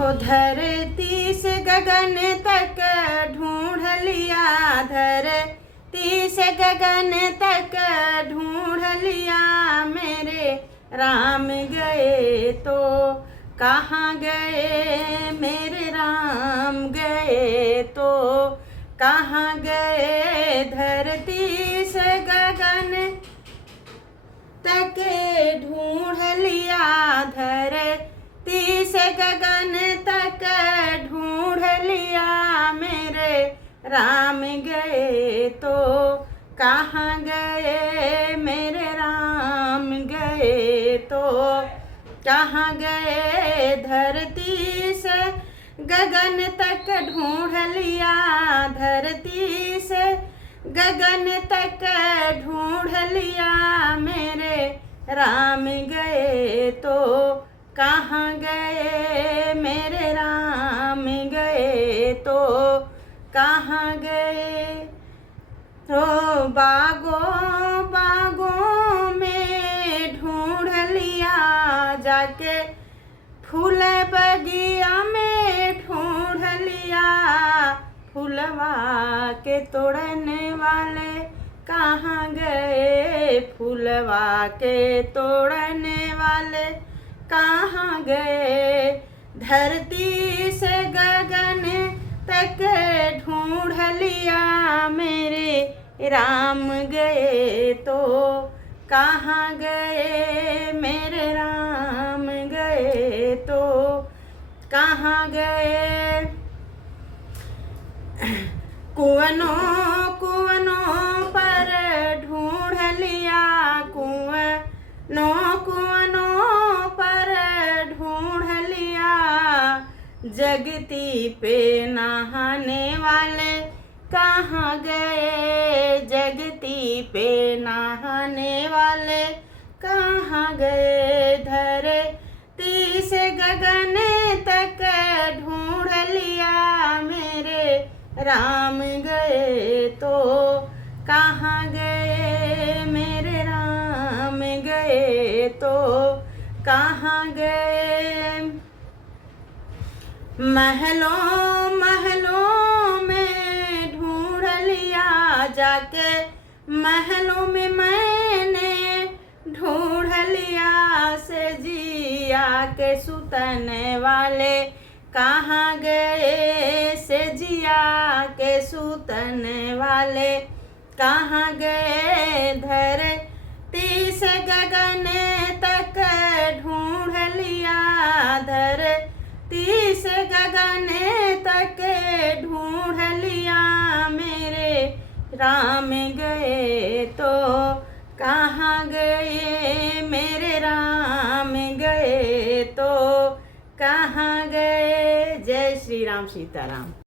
हो धरती से गगन तक ढूंढ लिया, धरती से गगन तक ढूंढ लिया, मेरे राम गए तो कहाँ गए, मेरे राम गए तो कहाँ गए। धरती से गगन तक ढूंढ लिया, धरती से गगन तक ढूंढ लिया, मेरे राम गए तो कहाँ गए, मेरे राम गए तो कहाँ गए। धरती से गगन तक ढूंढ लिया, धरती से गगन तक ढूंढ लिया, मेरे राम गए तो कहाँ गए, मेरे राम गए तो कहाँ गए। तो बागों बागों में ढूंढ लिया, जाके फूल बगिया में ढूंढ लिया, फूलवा के तोड़ने वाले कहाँ गए, फूलवा के तोड़ने वाले कहाँ गए। धरती से गगन तक ढूंढ लिया, मेरे राम गए तो कहाँ गए, मेरे राम गए तो कहाँ गए। कुआनों कुआनों पर ढूंढ लिया, कुआनों कुआनों पर ढूंढ लिया, जगती पे नहाने वाले कहाँ गए, जगती पे नहाने वाले कहाँ गए। धरती से गगन तक ढूंढ लिया, मेरे राम गए तो कहाँ गए, मेरे राम गए तो कहाँ गए। महलों महलों में ढूंढ लिया, जाके महलों में मैंने ढूंढ लिया, सजिया के सुतने वाले कहाँ गए, सजिया के सुतने वाले कहाँ गए। धरती से गगन तक ढूंढ लिया, धरती से गगन तक ढूंढ लिया, मेरे राम गए तो कहाँ गए, मेरे राम गए तो कहाँ गए। जय श्री राम, सीताराम।